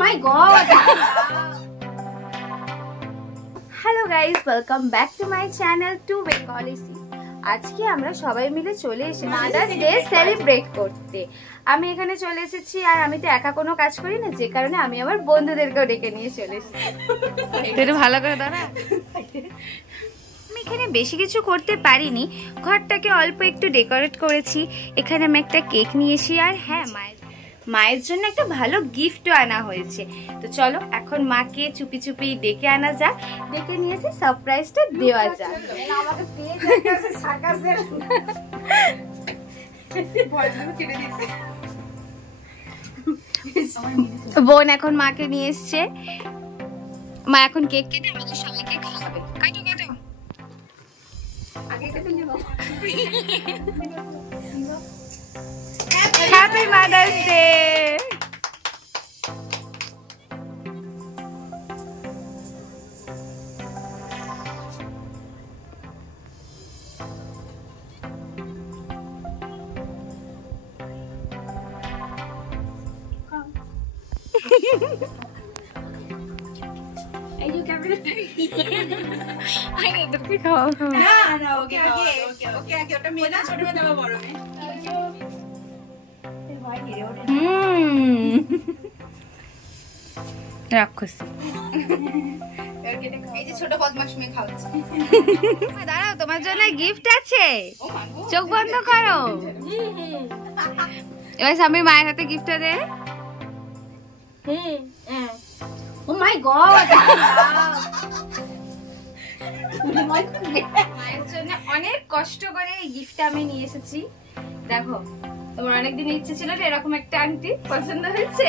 my god! Hello guys, welcome back to my channel to Bengali C. আজকে আমরা সবাই মিলে চলে এসেছি মাদার্স ডে সেলিব্রেট করতে। আমি এখানে চলে এসেছি আর আমি তো একা কোনো কাজ করি না, যে কারণে আমি আমার বন্ধুদেরকেও ডেকে নিয়ে চলে এসেছি। একটু ভালো করে দাঁড়া। আমি এখানে বেশি কিছু করতে পারিনি, ঘরটাকে অল্প একটু ডেকোরেট করেছি। এখানে আমি একটা কেক নিয়ে এসেছি আর হ্যাঁ মায়ের জন্য একটা ভালো গিফটও আনা হয়েছে। তো চলো এখন মাকে চুপি চুপি ডেকে আনা যাক, ডেকে নিয়ে এসে সারপ্রাইজটা দেওয়া যাক। বোন এখন মাকে নিয়ে এসছে, মা এখন কেক কেটে আমাদের সবাইকে খাওয়াবে। কাটো কাটো, আগে কেটে নেব। Happy Mother's Day! Are you camera? I need to pick up. No, okay. ওটা মেয়ে না, ছোট মেয়ে দেবো বড় মেয়ে। রাক্ষসী এই যে ছোট বদমাশ মেয়ে খাওয়াচ্ছে। দাঁড়াও, তোমার জন্য গিফট আছে, চোখ বন্ধ করো। এবার স্বামীর মায়ের হাতে গিফটটা দে। ও মাই গড, মায়ের জন্য অনেক কষ্ট করে এই গিফটটা আমি নিয়ে এসেছি। দেখো, তোমার অনেকদিন ইচ্ছে ছিল যে এরকম একটা আংটি, পছন্দ হয়েছে?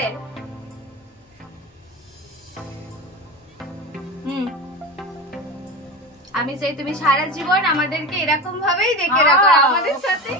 আমি চাই তুমি সারা জীবন আমাদেরকে এরকম ভাবেই দেখে রাখো, আমাদের সাথেই।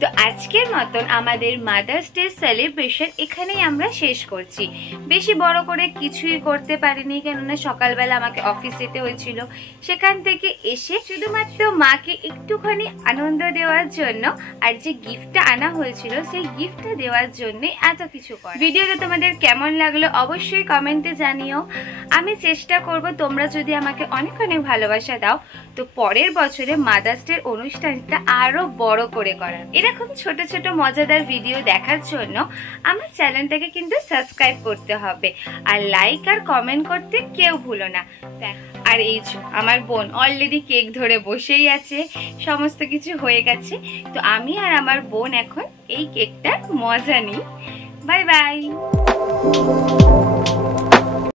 তো আজকের মতন আমাদের মাদার্স ডে সেলিব্রেশন এখানেই আমরা শেষ করছি। বেশি বড় করে কিছুই করতে পারিনি, কেননা সকালবেলা আমাকে অফিস যেতে হয়েছিল। সেখান থেকে এসে শুধুমাত্র মাকে একটুখানি আনন্দ দেওয়ার জন্য আর যে গিফটটা আনা হয়েছিল সেই গিফটটা দেওয়ার জন্য এত কিছু করা। ভিডিওটা তোমাদের কেমন লাগলো অবশ্যই কমেন্টে জানিও। আমি চেষ্টা করব তোমরা যদি আমাকে অনেক অনেক ভালোবাসা দাও তো পরের বছরে মাদার্স ডে অনুষ্ঠানটা আরো বড় করে করার। এরকম ছোট ছোট মজাদার ভিডিও দেখার জন্য আমার চ্যানেলটাকে কিন্তু সাবস্ক্রাইব করতে হবে, আর লাইক আর কমেন্ট করতে কেউ ভুলো না। আর এই যে আমার বোন অলরেডি কেক ধরে বসেই আছে, সমস্ত কিছু হয়ে গেছে। তো আমি আর আমার বোন এখন এই কেকটার মজা নিই। Bye bye.